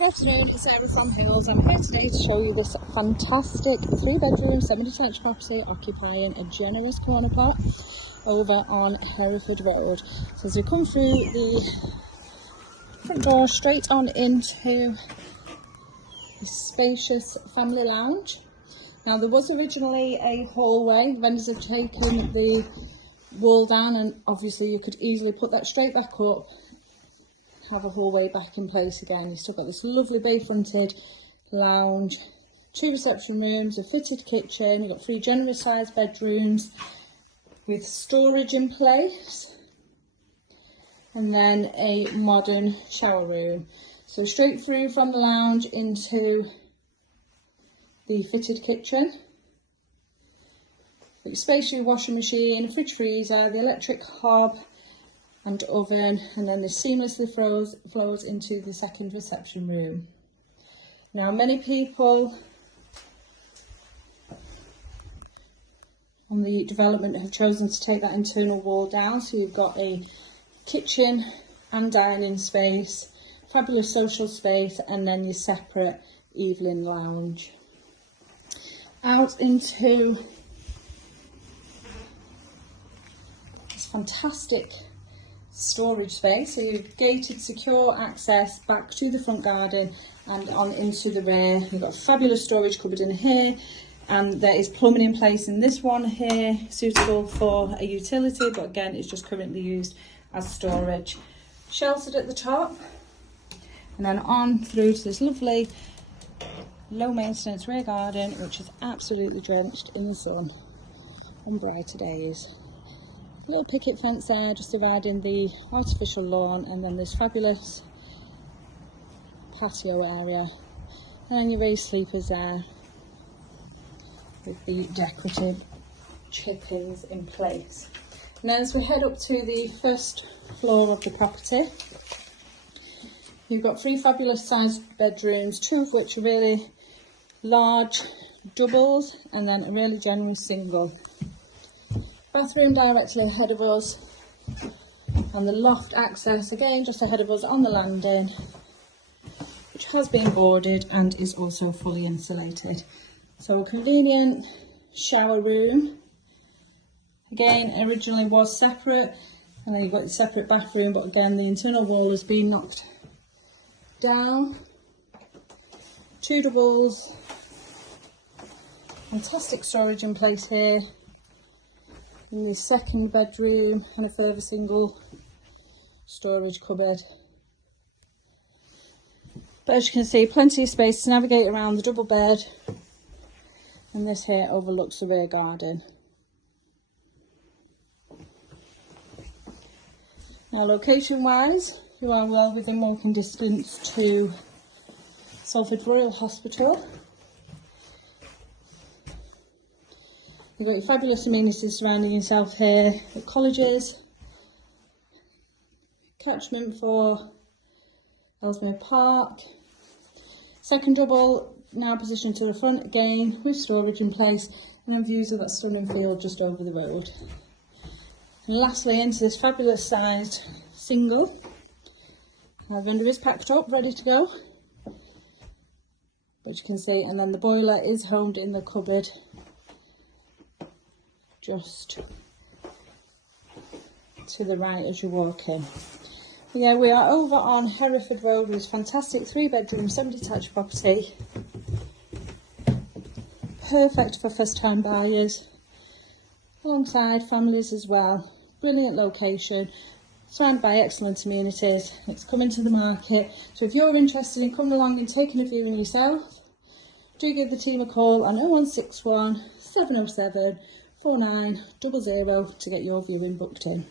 Good afternoon, it's Sarah from Eccles. I'm here today to show you this fantastic 3-bedroom semi-detached property occupying a generous corner plot over on Hereford Road. So as we come through the front door, straight on into the spacious family lounge. Now there was originally a hallway. Vendors have taken the wall down and obviously you could easily put that straight back up, have a hallway back in place again. You've still got this lovely bay fronted lounge, 2 reception rooms, a fitted kitchen. You've got 3 generous sized bedrooms with storage in place, and then a modern shower room. So straight through from the lounge into the fitted kitchen. Got your spacious washing machine, fridge freezer, the electric hob and oven, and then this seamlessly flows into the second reception room. Now many people on the development have chosen to take that internal wall down, so you've got a kitchen and dining space, fabulous social space, and then your separate evening lounge. Out into this fantastic storage space, so you've gated secure access back to the front garden and on into the rear. You've got a fabulous storage cupboard in here, and there is plumbing in place in this one here, suitable for a utility, but again it's just currently used as storage. Sheltered at the top, and then on through to this lovely low maintenance rear garden, which is absolutely drenched in the sun on brighter days. Little picket fence there just dividing the artificial lawn, and then this fabulous patio area, and then your raised sleepers there with the decorative chippings in place. And as we head up to the first floor of the property, you've got 3 fabulous sized bedrooms, 2 of which are really large doubles and then a really generous single. Bathroom directly ahead of us, and the loft access again just ahead of us on the landing, which has been boarded and is also fully insulated. So a convenient shower room, again originally was separate, and then you've got the separate bathroom, but again the internal wall has been knocked down. 2 doubles, fantastic storage in place here in the second bedroom, and a further single storage cupboard. But as you can see, plenty of space to navigate around the double bed, and this here overlooks the rear garden. Now location wise, you are well within walking distance to Salford Royal Hospital. You've got your fabulous amenities surrounding yourself here, the colleges, catchment for Ellesmere Park. Second double now positioned to the front again with storage in place, and then views of that stunning field just over the road. And lastly, into this fabulous sized single. Our vendor is packed up, ready to go, as you can see, and then the boiler is homed in the cupboard just to the right as you walk in. But yeah, we are over on Hereford Road with this fantastic 3-bedroom semi-detached property, perfect for first time buyers alongside families as well. Brilliant location, surrounded by excellent amenities. It's coming to the market, so if you're interested in coming along and taking a viewing yourself, do give the team a call on 0161 707 4900 to get your viewing booked in.